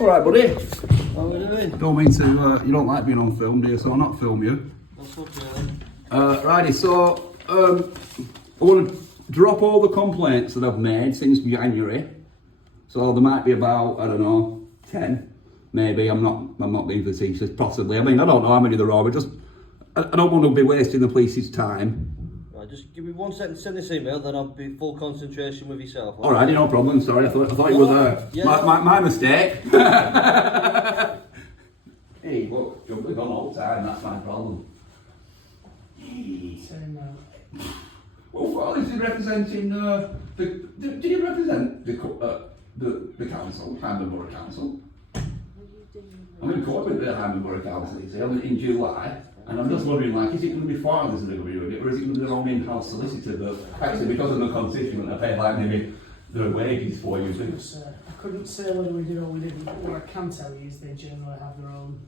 All right, buddy. How are we doing? Don't mean to. You don't like being on film, do you? So I'll not film you. That's okay then. Righty. So I want to drop all the complaints that I've made since January. So there might be about, I don't know, 10, maybe. I'm not being facetious. Possibly. I mean, I don't know how many there are, but just I don't want to be wasting the police's time. Right, just give me 1 second to send this email, then I'll be full concentration with yourself. All right, no problem. Sorry, I thought it was my mistake. Hey, look, jumping on all the time. That's my problem. Well, Farley's is representing did he represent the council, Hampden Borough Council? I'm in court with the Hampden Borough Council, you see, in July. And I'm just wondering, like, is it going to be Farley's that are going to be doing it, or is it going to be their own in-house solicitor that, actually, because of the constitution, I pay like maybe their wages for you too? I couldn't say whether we did or we didn't, but what I can tell you is they generally have their own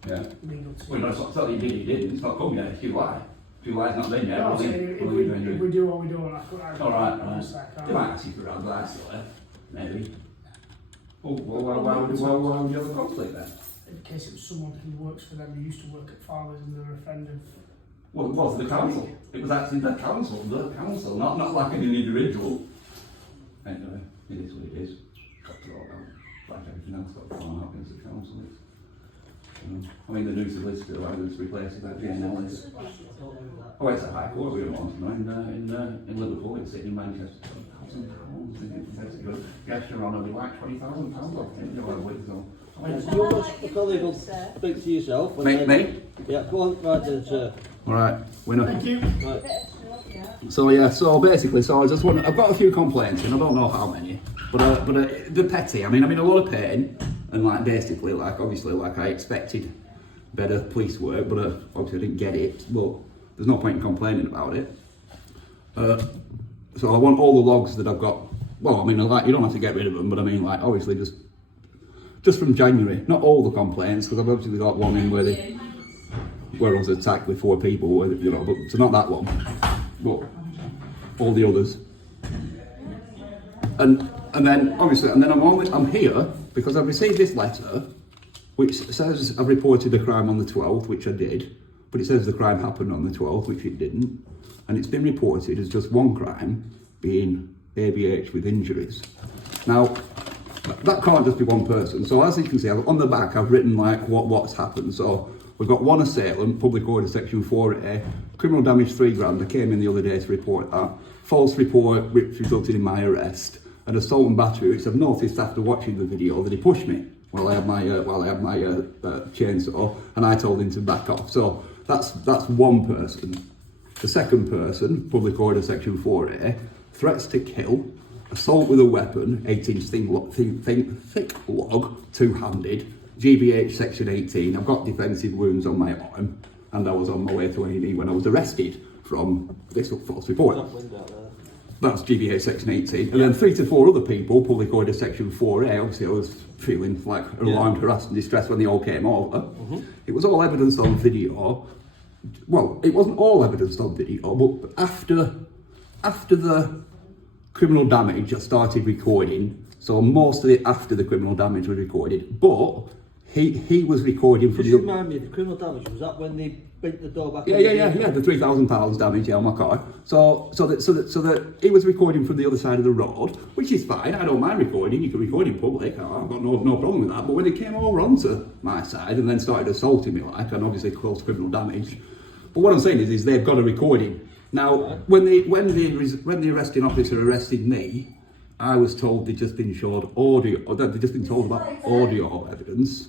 legal team. Well, no, it's not tell you did, you didn't. It's not come yet. It's July. July's not done yet. No, so if we do or we don't, all right. They might ask you for advice, though, maybe. Oh, well, why would you have a conflict then? In case it was someone who works for them who used to work at Farley's and they're a friend of... Well, it was the council. It was actually the council, not like an individual. Anyway, it is what it is. Got to all that. Like everything else, got to fall out against the council. I mean, the new solicitor, I was replacing that Jane Ellis. Oh, it's a high court we want, in Liverpool, it's sitting in Manchester. £1,000. Gesture on only like £20,000 off. The colleague will speak to yourself. Me? Yeah, go on, right to the chair. All right, winner. Thank you. Right. So basically, I just want. I've got a few complaints, and I don't know how many, but they're petty. I mean, I'm in a lot of pain, and like basically, like obviously, like I expected better police work, but obviously I didn't get it. But there's no point in complaining about it. So I want all the logs that I've got. Well, I mean, like you don't have to get rid of them, but I mean, like obviously just from January, not all the complaints, because I've obviously got one in where I was attacked with 4 people, but so not that one, but all the others. And then obviously, I'm here because I've received this letter, which says I've reported a crime on the 12th, which I did, but it says the crime happened on the 12th, which it didn't, and it's been reported as just one crime, being ABH with injuries. Now, that can't just be one person. So as you can see, on the back, I've written like what's happened. So we've got one assailant, public order section 4A, criminal damage £3,000. I came in the other day to report that. False report, which resulted in my arrest. And assault and battery, which I've noticed after watching the video that he pushed me while I had my chainsaw, and I told him to back off. So that's one person. The second person, public order section 4A, threats to kill, assault with a weapon, 18-inch thick log, two-handed, GBH section 18. I've got defensive wounds on my arm, and I was on my way to A&E when I was arrested from this false report. That's GBH section 18. And then 3 to 4 other people, public order section 4A. Obviously I was feeling like alarmed, harassed and distressed when they all came over. It was all evidenced on video. Well, it wasn't all evidenced on video, but after the criminal damage, I started recording. So most of it after the criminal damage was recorded, but he was recording from. Just remind me, the criminal damage, was that when they bent the door back? Yeah, the £3,000 damage on my car. So that he was recording from the other side of the road, which is fine. I don't mind recording. You can record in public. I've got no problem with that. But when they came over onto my side and then started assaulting me, and obviously caused criminal damage. But what I'm saying is they've got a recording. Now, when the arresting officer arrested me, I was told they'd just been showed audio, or they'd just been told about audio evidence,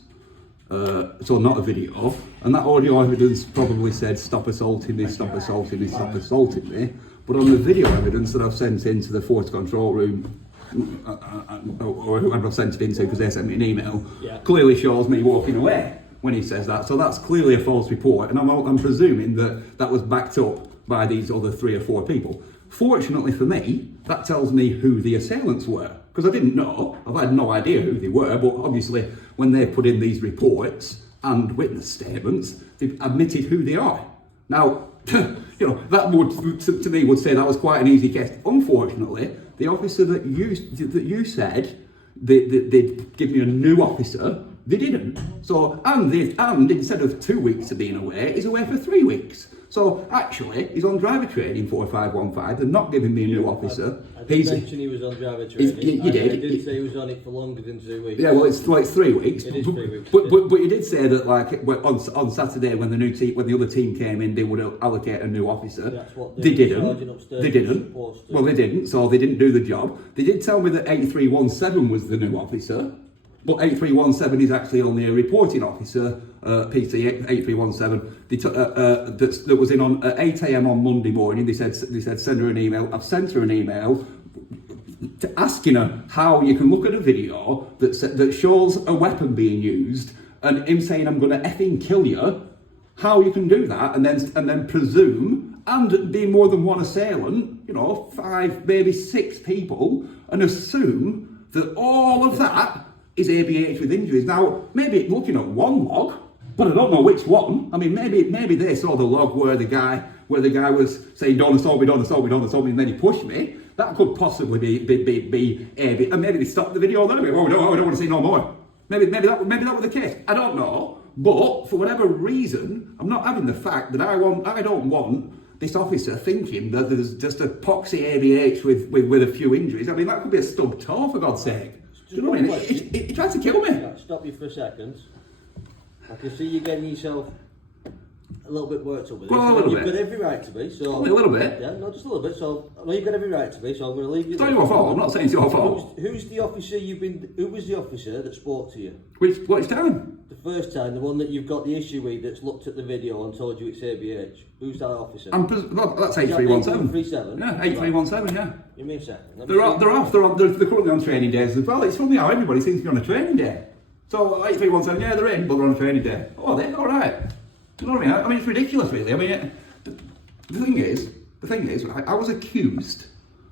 so not a video. And that audio evidence probably said, stop assaulting me, stop assaulting me, stop assaulting me. But on the video evidence that I've sent into the force control room, or whoever I've sent it into because they sent me an email, clearly shows me walking away when he says that. So that's clearly a false report. And I'm presuming that was backed up by these other 3 or 4 people. Fortunately for me, that tells me who the assailants were, because I didn't know. I've had no idea who they were, but obviously when they put in these reports and witness statements, they've admitted who they are. Now, that would, to me, would say that was quite an easy case. Unfortunately, the officer that you said they'd give me a new officer They didn't. So, and instead of 2 weeks of being away, he's away for 3 weeks. So actually, he's on driver training 4515. They're not giving me a new officer. I did mention he was on driver training. You did. I did say he was on it for longer than 2 weeks. Yeah, well, it's 3 weeks. It is 3 weeks. But you did say that on Saturday when the other team came in, they would allocate a new officer. That's what they didn't. They didn't. Well, they didn't. So they didn't do the job. They did tell me that 8317 was the new officer. But 8317 is actually only a reporting officer, PC 8317. That was in on at 8 a.m. on Monday morning. They said send her an email. I've sent her an email asking her how you can look at a video that shows a weapon being used and him saying I'm going to effing kill you. How you can do that and then presume and be more than one assailant, 5 maybe 6 people, and assume that all of that is ABH with injuries. Now, maybe looking at one log, but I don't know which one. I mean, maybe they saw the log where the guy was saying, don't assault me, and then he pushed me. That could possibly be AB. And maybe they stopped the video there. Oh, no, I don't want to see no more. Maybe that was the case. I don't know. But for whatever reason, I'm not having the fact that I don't want this officer thinking that there's just a poxy ABH with a few injuries. I mean, that could be a stub toe, for God's sake. Do you know what I mean? He tried to kill me. Right, stop you for a second. I can see you getting yourself a little bit worked up with this. Well, You've got every right to be. So only a little bit. Yeah, no, just a little bit. So I know you've got every right to be. So I'm going to leave you. It's not your fault. I'm not saying it's your fault. Who's the officer Who was the officer that spoke to you? Which time? The first time, the one that you've got the issue with, that's looked at the video and told you it's ABH. Who's that officer? That's 8317. 8317. Yeah, 8317. Yeah. Give me a second. They're currently on training days as well. It's funny how everybody seems to be on a training day. So 8317, yeah, they're in, but they're on a training day. Oh, they're all right. You know what I mean? I mean, it's ridiculous, really. I mean, the thing is, I was accused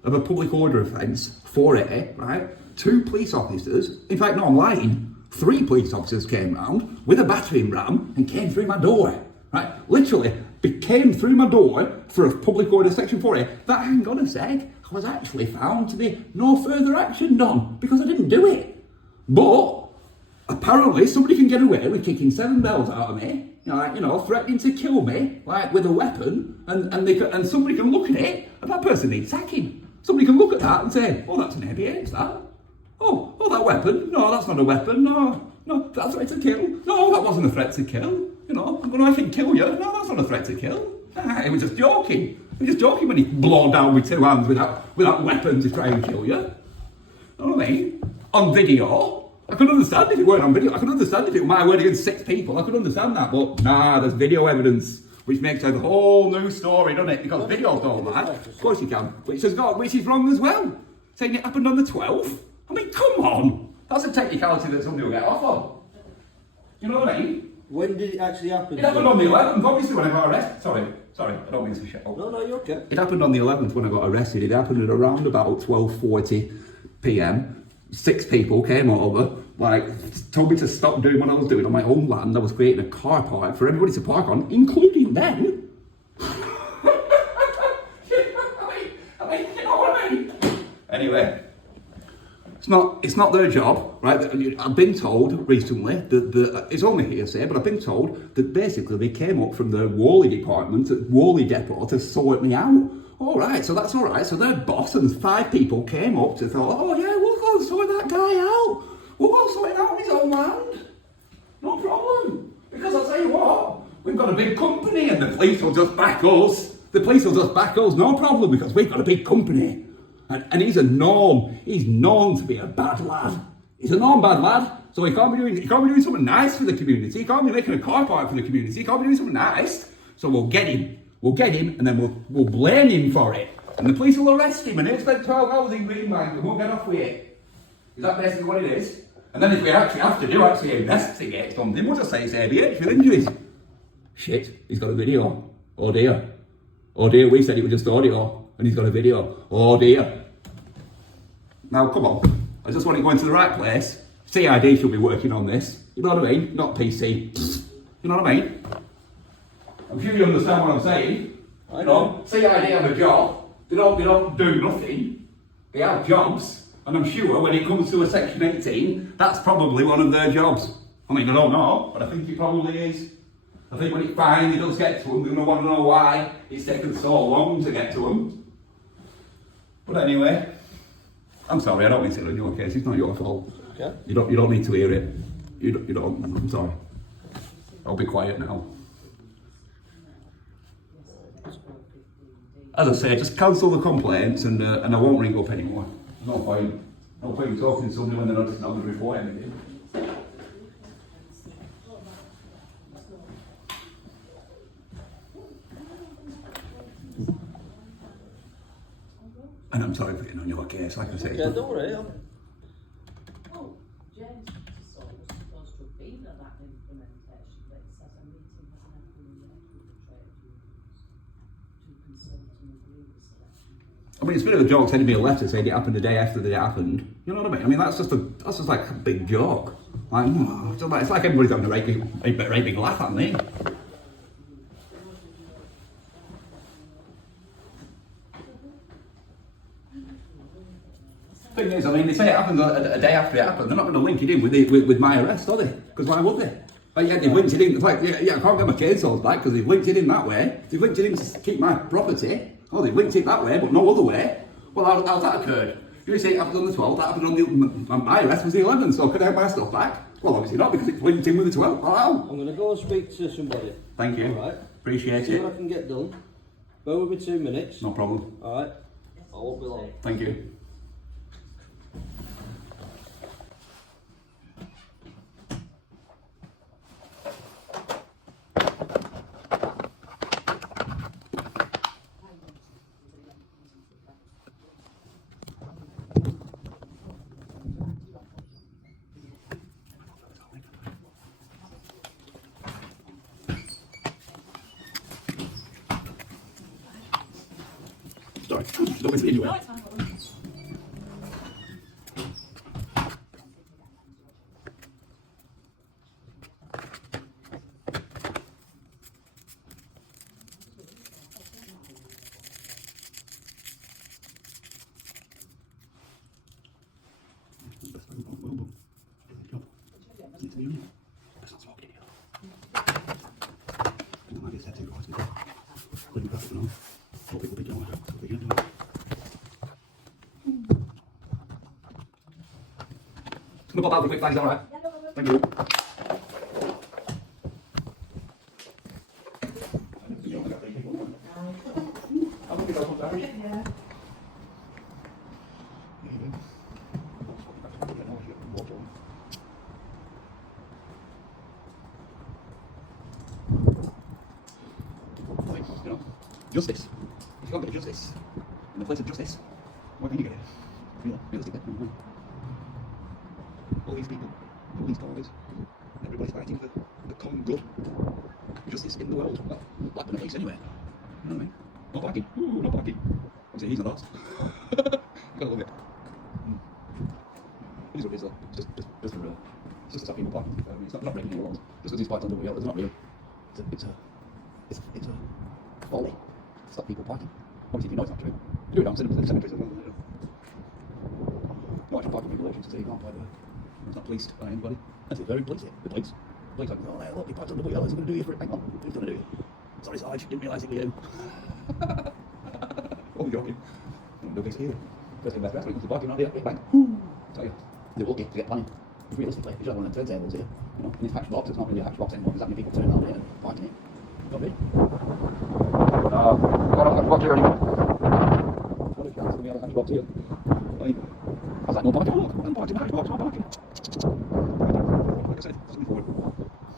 of a public order offence, 4A, right? 2 police officers, in fact, no, I'm lying. 3 police officers came round with a battering ram and came through my door, right? Literally, came through my door for a public order section 4A. That, hang on a sec, was actually found to be no further action done because I didn't do it. But apparently, somebody can get away with kicking 7 bells out of me. Threatening to kill me, like with a weapon, and somebody can look at it, and that person needs sacking. Somebody can look at that and say, "Oh, that's an ABH, that. Oh, that weapon? No, that's not a weapon. No, that's a threat to kill. No, that wasn't a threat to kill. I'm going to effing kill you. No, that's not a threat to kill. It was just joking. It was just joking when he blown down with 2 hands without weapons to try and kill you. You know what I mean? On video." I could understand if it weren't on video. I could understand if it were my word against 6 people. I could understand that. But nah, there's video evidence, which makes it a whole new story, doesn't it? Because videos don't lie. Of course you can. Which is wrong as well. Saying it happened on the 12th. I mean, come on. That's a technicality that somebody will get off on. You know what I mean? When did it actually happen? It happened on the 11th, obviously, when I got arrested. Sorry, I don't mean to shut up. No, you're okay. It happened on the 11th when I got arrested. It happened at around about 12:40 p.m. 6 people came over, told me to stop doing what I was doing on my own land. I was creating a car park for everybody to park on, including them. Anyway, it's not their job, right? I've been told recently that it's only hearsay, but I've been told that basically they came up from the Whalley department at Whalley Depot to sort me out. All right, so that's all right. So their boss and 5 people came up to thought, oh yeah, we'll go and sort that guy out. We'll go and sort it out on his own land. No problem. Because I'll tell you what, we've got a big company and the police will just back us. No problem, because we've got a big company. And he's known to be a bad lad. He's a known bad lad. So he can't be doing something nice for the community. He can't be making a car park for the community. He can't be doing something nice. So we'll get him. And then we'll blame him for it. And the police will arrest him and he'll spend 12 hours in Greenbank and we'll get off with it. Is that basically what it is? And then if we actually have to investigate something, we'll just say it's ABH with injuries. Shit, he's got a video. Oh dear, we said it was just audio and he's got a video. Oh dear. Now come on, I just want it going to the right place. CID should be working on this. You know what I mean? Not PC. You know what I mean? I'm sure you understand what I'm saying. You know, CID have a job. They don't do nothing. They have jobs. And I'm sure when it comes to a Section 18, that's probably one of their jobs. I mean, I don't know, but I think it probably is. I think when it finally does get to them, they're going to want to know why it's taken so long to get to them. But anyway, I'm sorry, I don't mean to in your case, it's not your fault. Okay. You don't need to hear it. You don't, I'm sorry. I'll be quiet now. As I say, just cancel the complaints and I won't ring up anymore. No point. No point in talking to somebody when they're not going to report anything. And I'm sorry for getting on your case, like I say. Yeah, don't worry. Oh, James was supposed to have been at that implementation, but it says a meeting has never been made with the trade unions to consult and agree with selection. I mean, it's a bit of a joke sending me a letter saying it happened the day after it happened. You know what I mean? I mean, that's just like a big joke. Like, it's like everybody's having a right big laugh at me. Thing is, I mean, they say it happens a day after it happened. They're not going to link it in with my arrest, are they? Because why would they? But yeah, they've linked it in. It's like, yeah, I can't get my chainsaws back because they've linked it in that way. They've linked it in to keep my property. Oh, they've linked it that way, but no other way. Well, how's that occurred? You say it happened on the 12th, that happened on my arrest was the 11th, so could I have my stuff back? Well, obviously not, because it's linked in with the 12th. Well, how? I'm going to go and speak to somebody. Thank you. All right. Appreciate See it. what I can get done. Bear with me 2 minutes. No problem. All right. I won't be long. Thank you. Sorry, don't miss me anywhere. Gonna pop out real quick, thanks, alright? Thank you. Justice. If you can't get justice in the place of justice, why can you get it? Realistically. All these people, all these causes, everybody's fighting for the common good. Justice in the world. Well, Blackburn at least anyway. You know what I mean? No parking. Ooh, no parking. Obviously he's not lost. You gotta love it. It is what it is though. It's just for it's just to stop people parking. I mean, it's not breaking any laws. Just because he's parked on the wheel, it's not real. It's a folly. Stop people parking. Obviously if you know it's not true. Do it down cemeteries as well. No actual parking regulations to say you can't park there. It's not policed by anybody. That's it, very policey. The police like, oh, hey, look, you parked on the wheel, he's going to do you for it. Hang on, who's going to do you? Sorry, Sarge, didn't realise it was you. Oh, I'm joking. No big deal. First thing best, when it comes to parking around here, bang. Tell you, they're lucky to get planning. Because realistically, you should have one of them turntables here. You know, in this hatch box, it's not really a hatch box anymore, because that many people turning around here and parking it. Not me. I don't have to box here anymore. What a chance to be able to hatch box here. I mean, I was like, no parking, look, I'm parking in the hatch box, no parking. Like I said, it's before.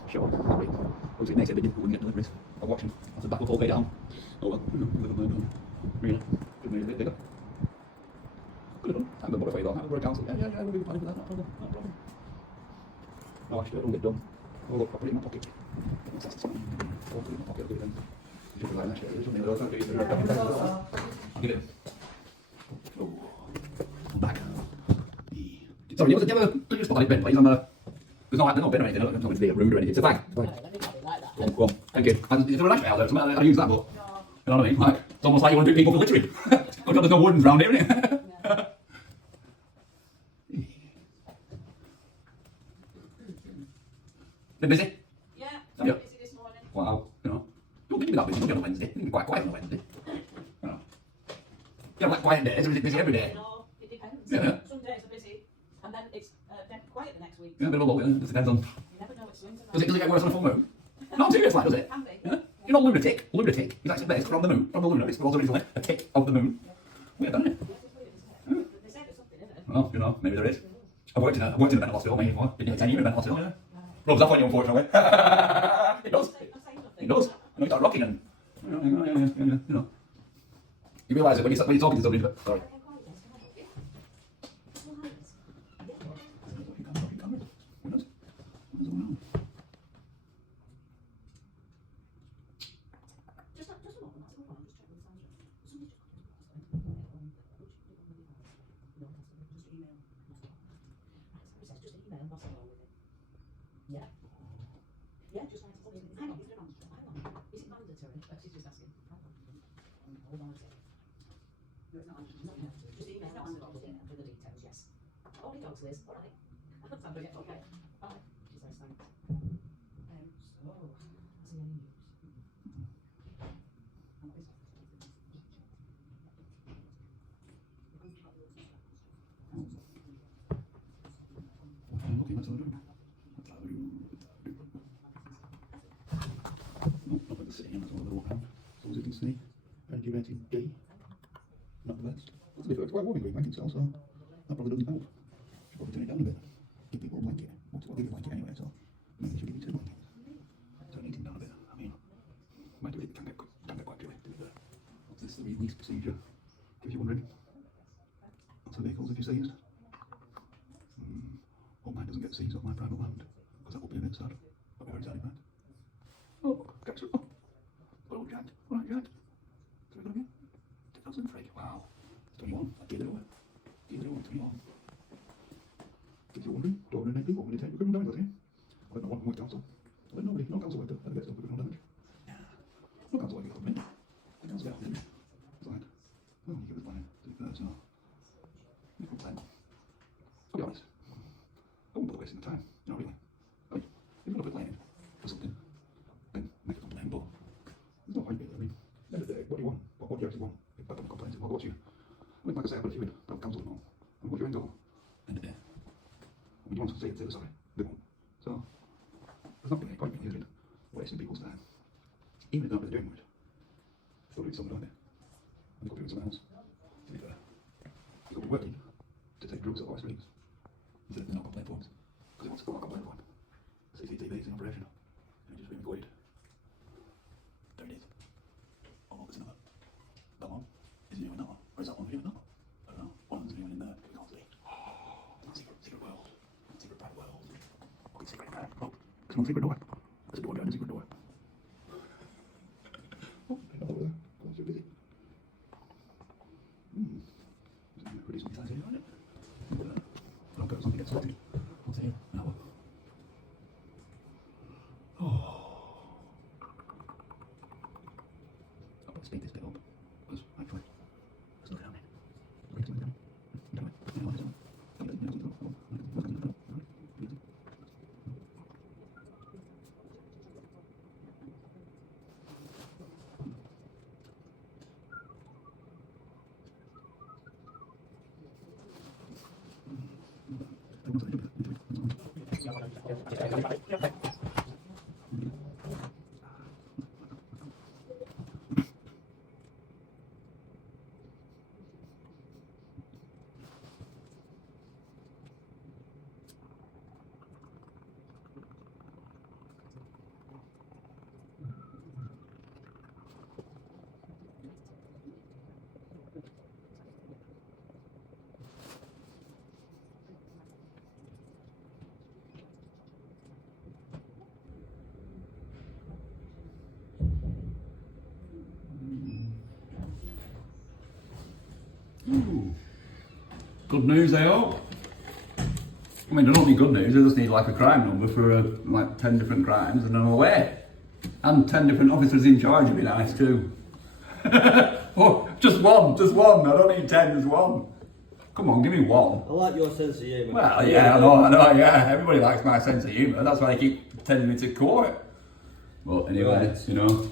Sure, great. Obviously, next day they wouldn't get deliveries. I'm watching. That's a back up all the way down. Oh well, really. Could have made it a bit bigger. Could have done. I'm going to modify it though. I'm going to council. Yeah, we'll be planning for that, no problem. No, actually, I don't get done. Oh look, I'll put it in my pocket. That's the sign. I'll put it in my pocket, I'll do it then. You should like that shit. There's something else I'll do it. I'll give it. Oh, I'm back. Sorry, you ever put your spotlight bin, please? There's no bin or anything, I don't want to be rude or anything. It's a bag. Go on, thank you. And is there an ashtray out there? Something I use that, but you know what I mean? Like, it's almost like you want to do people for littering. Oh God, there's no wardens around here, isn't it? Been busy? Yeah, Have you? busy this morning. Wow, you know. Don't think about busy, don't get on a Wednesday. You can be quite quiet on a Wednesday. You know. You have like quiet days, or is it busy every day? No, it depends. Yeah. Some days are busy, and then it's then quiet the next week. Yeah, a bit of a lull, it just depends on. You never know what swings are. Does it get worse on a full moon? Not serious, like, does it? Can be. Yeah. You're not lunatic. Lunatic is actually based from the moon. From the lunar. It's also originally a tick of the moon. Weird, isn't it? Yes, it's weird, isn't it? They say there's something in it. Well, you know, maybe there is. I've worked in a mental hospital, maybe for nearly 10 years in a mental hospital, yeah. Rubs off on you, unfortunately. It does. I'm saying nothing. It does. You know, you start rocking and, you know. You realise it when you're talking to somebody, but, sorry. Just a moment, that's all right, I'm just checking the sound. Just email, that's all with it. Yeah. Yeah, just like, hang on, hang on. Is it mandatory? She's just asking. Hold on a second. No, it's not mandatory. Just email, not mandatory, for the details, yes. Only dogs, Liz, all right. Sandra, yeah, okay. Bye. She says thanks. So, has he any news? I'm looking at something. Not like the city, that's all the walk around. So as you can see, energy rating D. Not the best. It's quite warm in Green Bank itself, so that probably doesn't help. Should probably turn it down a bit. Give people a blanket. I'll give you a blanket anyway, so maybe I should give you 2 blankets. Turn it down a bit. I mean, might do it, can get quite chilly, to be fair. What's this, the release procedure? If you're wondering. Lots of vehicles if you're seized. Hope mine doesn't get seized off my private land, because that would be a bit sad. I'll be very sad if that. Oh, catch it. Oh, all right, Jack. So we're going again? 2003. Wow. 21. I gave it away. 21. If you're wondering, 208 people, when you take equipment damage, I don't know what council. I don't know nobody, no council worked there, get some equipment damage. No council worked for me. The council got it. It's like, oh, you give it planning, to be fair, so. You can plan. I'll be honest. I wouldn't bother wasting the time, you know, really. I mean, if you're going to put land for something, then make a complaint, but there's no point in it. I mean, at the end of the day, what do you want? What do you actually want? If I don't complain, well, what's you? I mean, like I say, I've got a few in, but council don't know. And what's your end goal? End of the day. When you want to say it, sorry, they won't. So, there's not really any point in using wasting people's time. Even if they're not really doing much. Still doing something, don't they? And they could be doing something else. To be fair. You could be working to take drugs at high streets. Instead of not complaint forms. Because he wants to go on complaint form. CCTV is in operation. And it's just being recorded. There it is. Oh, there's another. That one? Is anyone in that one? Or is that one viewing that one? I don't know. One of them's anyone in there. We can't see. Secret world. Secret private world. Okay, secret private. Oh, there's no secret door. There's a door behind the secret door. Oh, they're not over there. Oh, it's too busy. There's pretty some signs here, aren't it? I'll go something gets sorted. What's here? Now. Oh. I'll probably speed this bit up. Because actually, there's nothing on it. Wait till it's done. Don't wait. You know what it's on. Good news, I hope. I mean, they don't need good news, they just need like a crime number for like 10 different crimes and I'm away. And 10 different officers in charge would be nice too. Oh, just one, I don't need 10, just one. Come on, give me one. I like your sense of humour. Well, yeah, I know, yeah. Everybody likes my sense of humour. That's why I keep telling me to court. But anyway, Right. you know,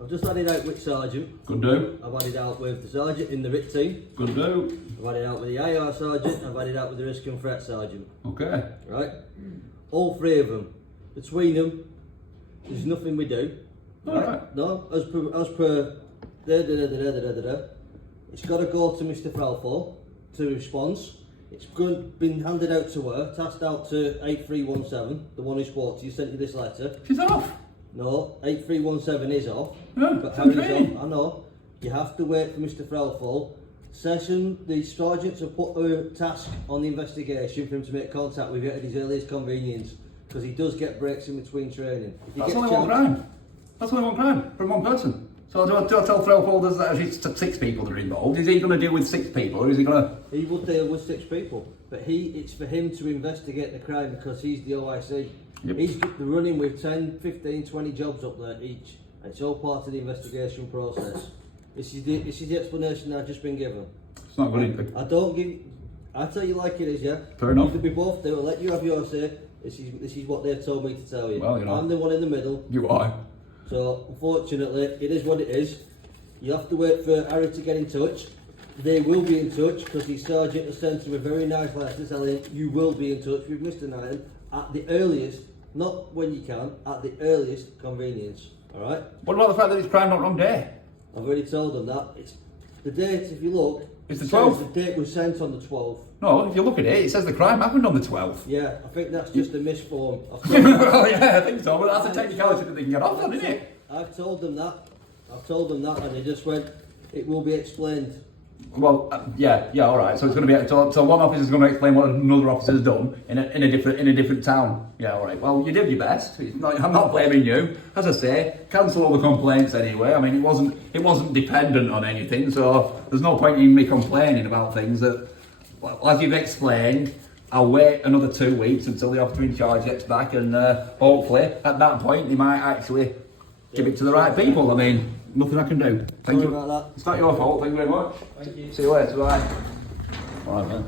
I've just added out with Sergeant. good do, I've added out with the Sergeant in the RIT team. good do. I've added out with the IR Sergeant. I've added out with the Risk and Threat Sergeant. Okay. Right? All three of them. Between them, there's nothing we do. Alright. No, as per it's got to go to Mr. Falfo to response. It's been handed out to her, tasked out to 8317, the one who spoke to you, sent you this letter. She's off. No, 8317 is off. Yeah, But it's Harry's training. off. I know. You have to wait for Mr. Falfo. The sergeants have put a task on the investigation for him to make contact with you at his earliest convenience, because he does get breaks in between training. If he That's gets only one chance- crime. That's only one crime from one person. So do I tell Thrillfolders that it's 6 people that are involved? Is he going to deal with 6 people, or is he going to? He will deal with 6 people, but it's for him to investigate the crime because he's the OIC. Yep. He's running with 10, 15, 20 jobs up there each, and it's all part of the investigation process. This is the explanation I've just been given. It's not good, is it? I tell you like it is, yeah. Fair enough. You can be both do. I'll let you have your say. This is what they've told me to tell you. Well, you know. I'm the one in the middle. You are. So unfortunately, it is what it is. You have to wait for Harry to get in touch. They will be in touch because the sergeant has sent him a very nice letter telling you will be in touch with Mr. Knighton at the earliest, not when you can, at the earliest convenience. All right? What about the fact that it's crime not wrong day? I've already told them that. It's the date. If you look, It's the it says 12th. The date was sent on the 12th. No, if you look at it, it says the crime happened on the 12th. Yeah, I think that's just a misform. I've told them- Well, yeah, I think so. But that's a technicality that they can get off on, isn't it? I've told them that. And they just went, it will be explained. Well, yeah, all right. So it's going to be so one officer's going to explain what another officer's done in a different town. Yeah, all right. Well, you did your best. I'm not blaming you. As I say, cancel all the complaints anyway. I mean, it wasn't dependent on anything, so there's no point in me complaining about things that, well, as you've explained. I'll wait another 2 weeks until the officer in charge gets back, and hopefully at that point they might actually give it to the right people. I mean, nothing I can do. Thank Sorry you. about that. It's not your fault. Thank you very much. Thank you. See you later. Bye. All right, man.